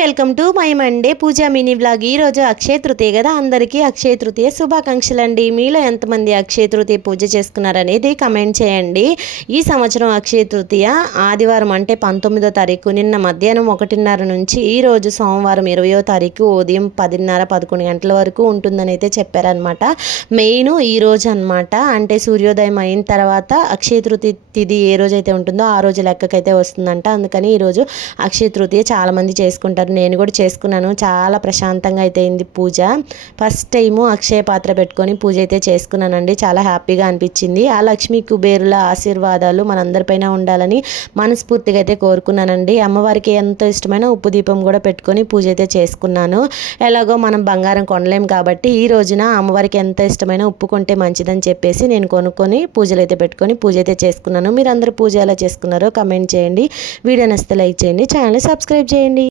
Welcome to my Monday puja mini blog. ఈరోజు అక్షయ తృతీయ కదా, అందరికీ అక్షయ తృతీయ శుభాకాంక్షలు అండి. మీలో ఎంతమంది అక్షయ తృతీయ పూజ చేసుకున్నారనేది కమెంట్ చేయండి. ఈ సంవత్సరం అక్షయ తృతీయ ఆదివారం అంటే 19వ తారీఖు, నిన్న మధ్యాహ్నం 1:30 నుంచి ఈరోజు సోమవారం 20వ తారీఖు ఉదయం 10:30 11 గంటల వరకు ఉంటుందని అయితే చెప్పారనమాట. మెయిన్ ఈ రోజు అనమాట, అంటే సూర్యోదయం అయిన తర్వాత అక్షయ తృతీయ తిథి ఏ రోజైతే ఉంటుందో ఆ రోజు లెక్కకైతే వస్తుందంట. అందుకని ఈరోజు అక్షయ తృతీయ చాలామంది చేసుకుంటారు, నేను కూడా చేసుకున్నాను. చాలా ప్రశాంతంగా అయితే అయింది పూజ. ఫస్ట్ టైము అక్షయ పాత్ర పెట్టుకొని పూజ అయితే చేసుకున్నానండి. చాలా హ్యాపీగా అనిపించింది. ఆ లక్ష్మీ కుబేరుల ఆశీర్వాదాలు మనందరిపైన ఉండాలని మనస్ఫూర్తిగా అయితే కోరుకున్నానండి. అమ్మవారికి ఎంతో ఇష్టమైన ఉప్పు దీపం కూడా పెట్టుకొని పూజ అయితే చేసుకున్నాను. ఎలాగో మనం బంగారం కొనలేం కాబట్టి ఈ రోజున అమ్మవారికి ఎంత ఇష్టమైన ఉప్పు కొంటే మంచిదని చెప్పేసి నేను కొనుక్కొని పూజలు అయితే పెట్టుకొని పూజ అయితే చేసుకున్నాను. మీరు అందరూ పూజ ఎలా చేసుకున్నారో కమెంట్ చేయండి. వీడియో నచ్చితే లైక్ చేయండి, ఛానల్ సబ్స్క్రైబ్ చేయండి.